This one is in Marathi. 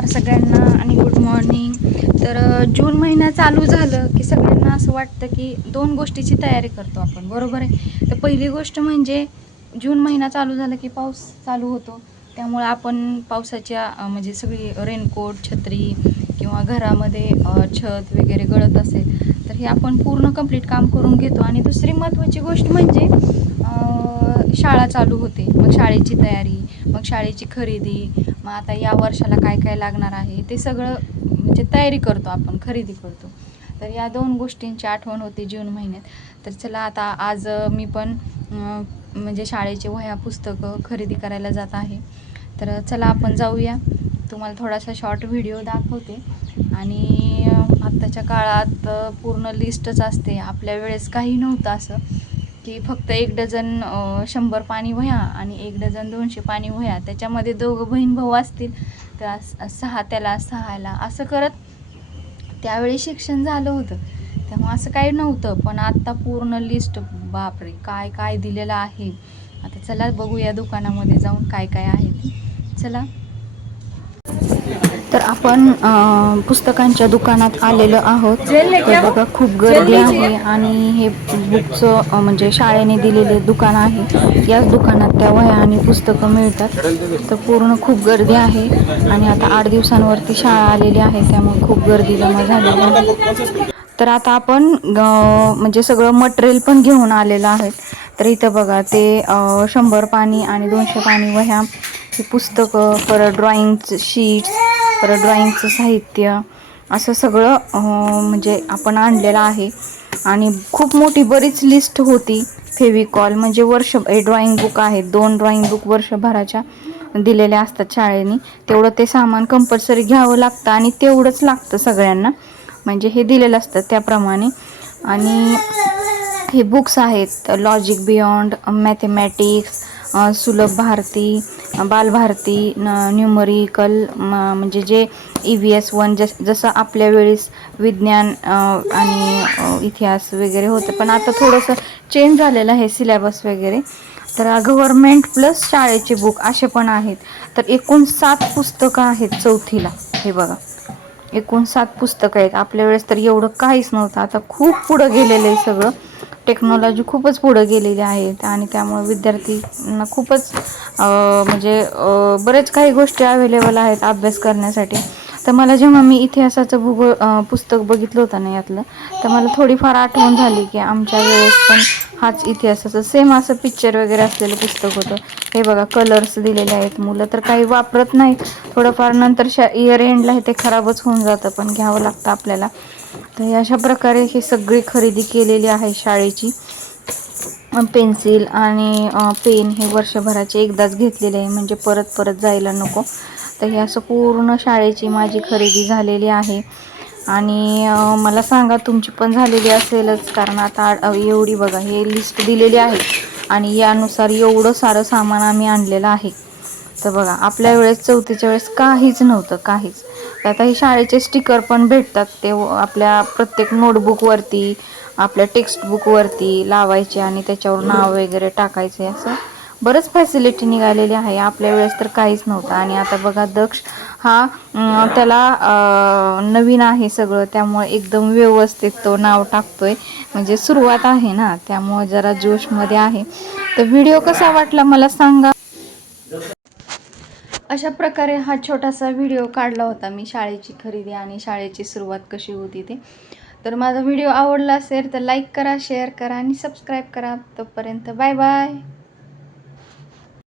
नमस्कार सगळ्यांना आणि गुड मॉर्निंग तर जून महिना चालू झालं की सगळ्यांना असं वाटतं की दोन गोष्टीची तयारी करतो आपण. बरोबर आहे? तर पहिली गोष्ट म्हणजे जून महिना चालू झाला की पाऊस चालू होतो. त्यामुळं आपण पावसाच्या म्हणजे सगळी रेनकोट छत्री किंवा घरामध्ये छत वगैरे गळत असेल तर हे आपण पूर्ण कंप्लीट काम करून घेतो. आणि दुसरी महत्त्वाची गोष्ट म्हणजे शाळा चालू होते. मग शाळेची तयारी मग शाळेची खरेदी मग आता या वर्षाला काय काय लागणार आहे ते सगळं म्हणजे तयारी करतो आपण खरेदी करतो. तर या दोन गोष्टींची आठवण होती जून महिन्यात. तर चला आता आज मी पण म्हणजे शाळेचे वह्या पुस्तकं खरेदी करायला जात आहे. तर चला आपण जाऊया. तुम्हाला थोडासा शॉर्ट व्हिडिओ दाखवते. आणि आत्ताच्या काळात पूर्ण लिस्टच असते. आपल्या वेळेस काही नव्हतं असं. की फक्त एक डझन शंभर पाणी वह्या आणि एक डझन दोनशे पाणी वह्या. त्याच्यामध्ये दोघं बहीण भाऊ असतील तर सहा त्याला सहाला. असं करत त्यावेळी शिक्षण झालं होतं. तेव्हा असं काही नव्हतं पण आत्ता पूर्ण लिस्ट बापरे काय काय दिलेलं आहे. आता चला बघूया दुकानामध्ये जाऊन काय काय आहे. चला. तर आपण पुस्तकांच्या दुकानात आलेलो आहोत. तर बघा खूप गर्दी आहे आणि हे बुकचं म्हणजे शाळेने दिलेले दुकान आहे. याच दुकानात त्या वह्या आणि पुस्तकं मिळतात. तर पूर्ण खूप गर्दी आहे आणि आता आठ दिवसांवरती शाळा आलेली आहे त्यामुळे खूप गर्दी जमा झालेली आहे. तर आता आपण म्हणजे सगळं मटेरियल पण घेऊन आलेलं आहे तर इथं बघा ते शंभर पाणी आणि दोनशे पाणी वह्या हे पुस्तकं परत ड्रॉइंगचं शीट्स परत ड्रॉइंगचं साहित्य असं सगळं म्हणजे आपण आणलेलं आहे. आणि खूप मोठी बरीच लिस्ट होती फेविकॉल. म्हणजे वर्ष ड्रॉइंग बुक आहेत. दोन ड्रॉइंग बुक वर्षभराच्या दिलेल्या असतात शाळेने. तेवढं ते सामान कंपल्सरी घ्यावं लागतं आणि तेवढंच लागतं सगळ्यांना. म्हणजे हे दिलेलं असतं त्याप्रमाणे. आणि हे बुक्स आहेत लॉजिक बियॉन्ड मॅथेमॅटिक्स सुलभ भारती बालभारती न न्यूमरिकल म- म्हणजे जे ई व्ही एस वन जस जसं आपल्या वेळेस विज्ञान आणि इतिहास वगैरे होतं. पण आता थोडंसं चेंज झालेलं आहे सिलेबस वगैरे. तर गव्हर्मेंट प्लस शाळेचे बुक असे पण आहेत. तर एकूण सात पुस्तकं आहेत चौथीला. हे बघा. एकूण सात पुस्तकं आहेत. आपल्या वेळेस तर एवढं काहीच नव्हतं. आता खूप पुढं गेलेलं आहे सगळं. टेक्नॉलॉजी खूपच पुढं गेलेली आहे आणि त्यामुळे विद्यार्थ्यांना खूपच म्हणजे बरेच काही गोष्टी अवेलेबल आहेत अभ्यास करण्यासाठी. तर मला जेव्हा मी इतिहासाचं भूगोल पुस्तक बघितलं होतं ना यातलं तर मला थोडीफार आठवण झाली की आमच्या वेळेस पण हाच इतिहासाचं सेम असं पिक्चर वगैरे असलेलं पुस्तक होतं. हे बघा कलर्स दिलेले आहेत मुलं. तर काही वापरत नाहीत थोडंफार नंतर शा इयर एंडला हे ते खराबच होऊन जातं पण घ्यावं लागतं आपल्याला. तर अशा प्रकारे ही सगळी खरेदी केलेली आहे शाळेची. पेन्सिल आणि पेन हे वर्षभराचे एकदाच घेतलेले आहे. म्हणजे परत परत जायला नको. तर हे असं पूर्ण शाळेची माझी खरेदी झालेली आहे. आणि मला सांगा तुमची पण झालेली असेलच. कारण आता एवढी बघा हे लिस्ट दिलेली आहे. आणि यानुसार एवढं सारं सामान आम्ही आणलेलं आहे. तर बघा आपल्या वेळेस चौथीच्या वेळेस काहीच नव्हतं काहीच. आता हे शाळेचे स्टिकर पण भेटतात. ते आपल्या प्रत्येक नोटबुकवरती आपल्या टेक्स्टबुकवरती लावायचे आणि त्याच्यावर नाव वगैरे टाकायचे. असं बरंच फॅसिलिटी निघालेली आहे. आपल्या वेळेस तर काहीच नव्हतं. आणि आता बघा दक्ष हा त्याला नवीन आहे सगळं त्यामुळे एकदम व्यवस्थित तो नाव टाकतोय. म्हणजे सुरुवात आहे ना त्यामुळे जरा जोशमध्ये आहे. तर व्हिडिओ कसा वाटला मला सांगा. अशा प्रकारे हा छोटासा व्हिडिओ काढला होता मी शाळेची खरेदी आणि शाळेची सुरुवात कशी होती ते. तर माझा व्हिडिओ आवडला असेल तर लाईक करा शेअर करा आणि सबस्क्राईब करा. तोपर्यंत बाय बाय.